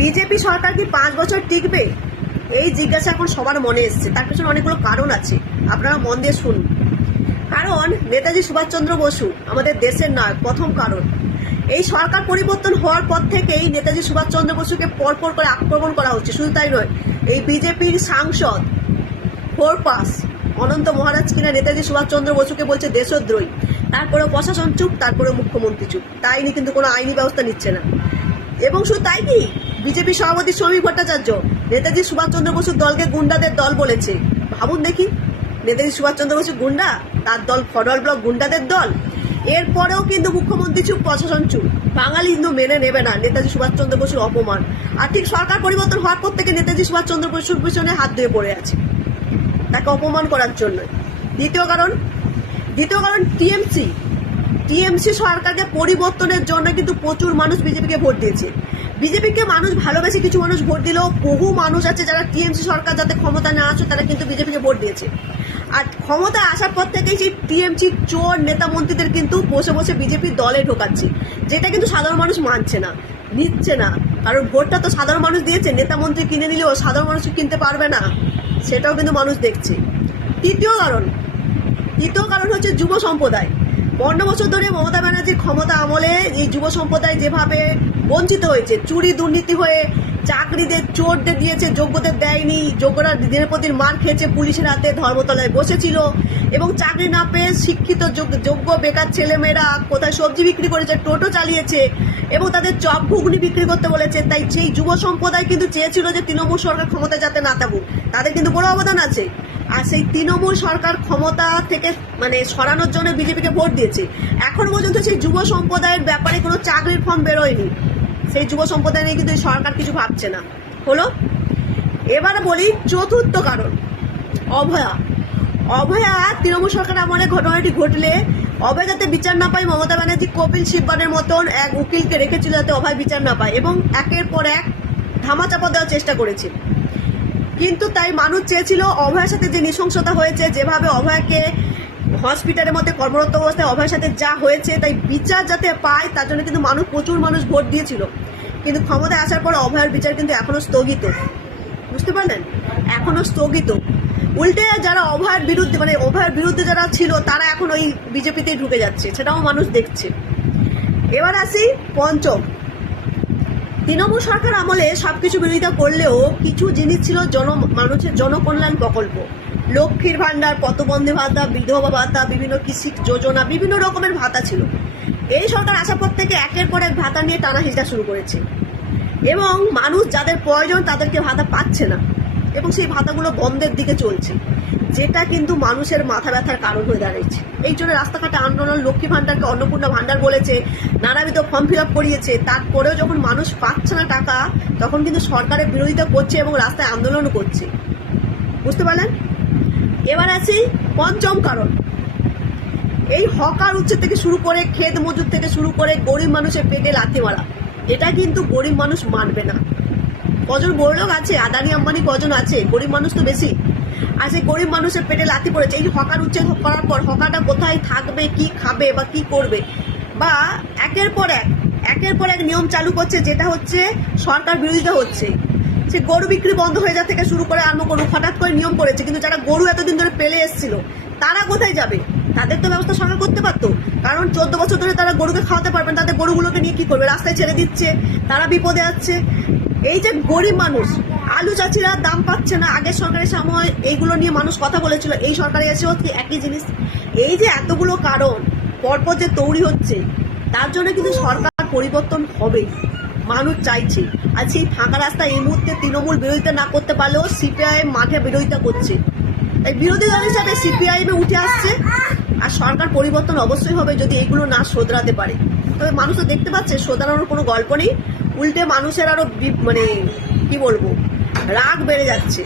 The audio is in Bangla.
বিজেপি সরকার কি 5 বছর টিকবে? এই জিজ্ঞাসা এখন সবার মনে এসছে। তার পেছনে অনেকগুলো কারণ আছে, আপনারা মন দিয়ে শুনুন। কারণ নেতাজি সুভাষচন্দ্র বসু আমাদের দেশের নায়ক, প্রথম কারণ। এই সরকার পরিবর্তন হওয়ার পর থেকেই নেতাজি সুভাষচন্দ্র বসুকে পরপর করে আক্রমণ করা হচ্ছে। শুধু তাই নয়, এই বিজেপির সাংসদ ফোরপাস অনন্ত মহারাজ কিনা নেতাজি সুভাষচন্দ্র বসুকে বলছে দেশদ্রোহী। তারপরেও প্রশাসন চুপ, তারপরেও মুখ্যমন্ত্রী চুপ। তাই নিয়ে কিন্তু কোনো আইনি ব্যবস্থা নিচ্ছে না। এবং শুধু তাই কি, বিজেপি সভাপতি শ্রমিক ভট্টাচার্য নেতাজি সুভাষচন্দ্র বসুর দলকে গুন্ডাদের দল বলেছে। ভাবুন দেখি, নেতাজি সুভাষচন্দ্র বসু গুন্ডা, তার দল ফডল ব্লক গুন্ডাদের দল। এরপরেও কিন্তু মুখ্যমন্ত্রী চুপ, প্রশাসন চুপ। বাঙালি কিন্তু মেনে নেবে না নেতাজি সুভাষচন্দ্র বসুর অপমান। আর ঠিক সরকার পরিবর্তন হওয়ার পর থেকে নেতাজি সুভাষচন্দ্র বসুর পিছনে হাত ধুয়ে পড়ে আছে, তাকে অপমান করার জন্য। দ্বিতীয় কারণ টিএমসি সরকারকে পরিবর্তনের জন্য কিন্তু প্রচুর মানুষ বিজেপিকে ভোট দিয়েছে। বিজেপিকে মানুষ ভালোবেসে কিছু মানুষ ভোট দিলেও বহু মানুষ আছে যারা টিএমসি সরকার যাতে ক্ষমতা না আসে তারা কিন্তু বিজেপিকে ভোট দিয়েছে। আর ক্ষমতা আসার পর থেকেই সেই টিএমসি চোর নেতা মন্ত্রীদের কিন্তু বসে বসে বিজেপির দলে ঢোকাচ্ছে, যেটা কিন্তু সাধারণ মানুষ মানছে না, নিচ্ছে না। কারণ ভোটটা তো সাধারণ মানুষ দিয়েছে, নেতা মন্ত্রী কিনে নিলেও সাধারণ মানুষ কিনতে পারবে না, সেটাও কিন্তু মানুষ দেখছে। তৃতীয় কারণ হচ্ছে যুব সম্প্রদায়। 15 বছর ধরে মমতা ব্যানার্জির ক্ষমতা আমলে এই যুব সম্প্রদায় যেভাবে বঞ্চিত হয়েছে, চুরি দুর্নীতি হয়ে চাকরিদের চোরদের দিয়েছে, যোগ্যদের দেয়নি, যোগ্যরা দিনের প্রতি মার খেয়েছে, পুলিশের হাতে ধর্মতলায় বসেছিল। এবং চাকরি না পেয়ে শিক্ষিত যোগ্য বেকার ছেলেমেয়েরা কোথায় সবজি বিক্রি করেছে, টোটো চালিয়েছে এবং তাদের চপ ঘুগনি বিক্রি করতে বলেছে। তাই সেই যুব সম্প্রদায় কিন্তু চেয়েছিল যে তৃণমূল সরকার ক্ষমতা যাতে না থাকুক, তাদের কিন্তু বড় অবদান আছে। আর সেই তৃণমূল সরকার ক্ষমতা থেকে সরানোর জন্য বিজেপিকে ভোট দিয়েছে। এখন পর্যন্ত সেই যুব সম্প্রদায়ের ব্যাপারে কোনো চাকরির ফর্ম বেরোয়নি। সেই যুব সম্প্রদায় নিয়ে কিন্তু সরকার কিছু ভাবছে না। হলো, এবারে বলি চতুর্থ কারণ, অভয়া তৃণমূল সরকার আমলে ঘটনাটি ঘটলে অভয় যাতে বিচার না পায়, মমতা ব্যানার্জি কপিল সিব্বালের মতন এক উকিলকে রেখেছিল যাতে অভয় বিচার না পায়, এবং একের পর এক ধামাচাপা দেওয়ার চেষ্টা করেছে। কিন্তু তাই মানুষ চেয়েছিল অভয়ের সাথে যে নৃশংসতা হয়েছে, যেভাবে অভয়কে হসপিটালের মধ্যে কর্মরত অবস্থায় অভয়ের সাথে যা হয়েছে, তাই বিচার যাতে পায় তার জন্য কিন্তু প্রচুর মানুষ ভোট দিয়েছিল। কিন্তু ক্ষমতায় আসার পর অভয়ের বিচার কিন্তু এখনো স্থগিত। বুঝতে পারলেন, এখনো স্থগিত। উল্টে যারা অভয়ের বিরুদ্ধে যারা ছিল তারা এখন ওই বিজেপিতেই ঢুকে যাচ্ছে, সেটাও মানুষ দেখছে। এবার আসি পঞ্চম, তৃণমূল সরকার আমলে সবকিছু বিরোধিতা করলেও কিছু জিনিস ছিল মানুষের জনকল্যাণ প্রকল্প, লক্ষ্মীর ভান্ডার, প্রতিবন্ধী ভাতা, বিধবা ভাতা, বিভিন্ন কৃষি যোজনা, বিভিন্ন রকমের ভাতা ছিল। এই সরকার আসার পর থেকে একের পর এক ভাতা নিয়ে টানা হিচড়া শুরু করেছে এবং মানুষ যাদের প্রয়োজন তাদেরকে ভাতা পাচ্ছে না এবং সেই ভাতাগুলো বন্ধের দিকে চলছে, যেটা কিন্তু মানুষের মাথা ব্যথার কারণ হয়ে দাঁড়িয়েছে। এই জন্য রাস্তাঘাটে আন্দোলন, লক্ষ্মী ভান্ডারকে অন্নপূর্ণা ভান্ডার বলেছে, নানাবিধ ফর্ম ফিল আপ করিয়েছে। তারপরেও যখন মানুষ পাচ্ছে না টাকা, তখন কিন্তু সরকারের বিরোধিতা করছে এবং রাস্তায় আন্দোলনও করছে। বুঝতে পারলেন? এবার আছি পঞ্চম কারণ, এই হকার উচ্ছেদ থেকে শুরু করে, ক্ষেত মজুর থেকে শুরু করে গরিব মানুষের পেটে লাথি মারা, এটা কিন্তু গরিব মানুষ মানবে না। কজন বড়লোক আছে, আদানি আম্বানি কজন আছে, গরিব মানুষ তো বেশি। আর সেই গরিব মানুষের পেটে লাথি পড়েছে। এই হকার উচ্ছেদ করার পর হকারটা কোথায় থাকবে, কি খাবে বা কি করবে, বা একের পর এক নিয়ম চালু করছে, যেটা হচ্ছে সরকার বিরোধিতা হচ্ছে। সে গরু বিক্রি বন্ধ হয়ে যাওয়া থেকে শুরু করে আরম্ভ করুক, হঠাৎ করে নিয়ম করেছে। কিন্তু যারা গরু এতদিন ধরে পেলে এসেছিল তারা কোথায় যাবে? তাদের তো ব্যবস্থা সরকার করতে পারতো। কারণ 14 বছর ধরে তারা গরুকে খাওয়াতে পারবেন, তাদের গরুগুলোকে নিয়ে কি করবে? রাস্তায় ছেড়ে দিচ্ছে, তারা বিপদে যাচ্ছে। এই যে গরিব মানুষ, আলু চাষিরা দাম পাচ্ছে না, আগের সরকারের সময় এইগুলো নিয়ে মানুষ কথা বলেছিল, এই সরকারে এসেও কি একই জিনিস। এই যে এতগুলো কারণ পরপর যে তৈরি হচ্ছে, তার জন্য কিন্তু সরকার পরিবর্তন হবে, মানুষ চাইছে। আর সেই ফাঁকা রাস্তা এই মুহূর্তে তৃণমূল বিরোধিতা না করতে পারলেও সিপিআইএম মাঠে বিরোধিতা করছে। তাই বিরোধী দলের সাথে সিপিআইএমে উঠে আসছে। আর সরকার পরিবর্তন অবশ্যই হবে যদি এইগুলো না শোধরাতে পারে। তবে মানুষ তো দেখতে পাচ্ছে শোধরানোর কোনো গল্প নেই, উল্টে মানুষের আরো কি বলবো, রাগ বেড়ে যাচ্ছে।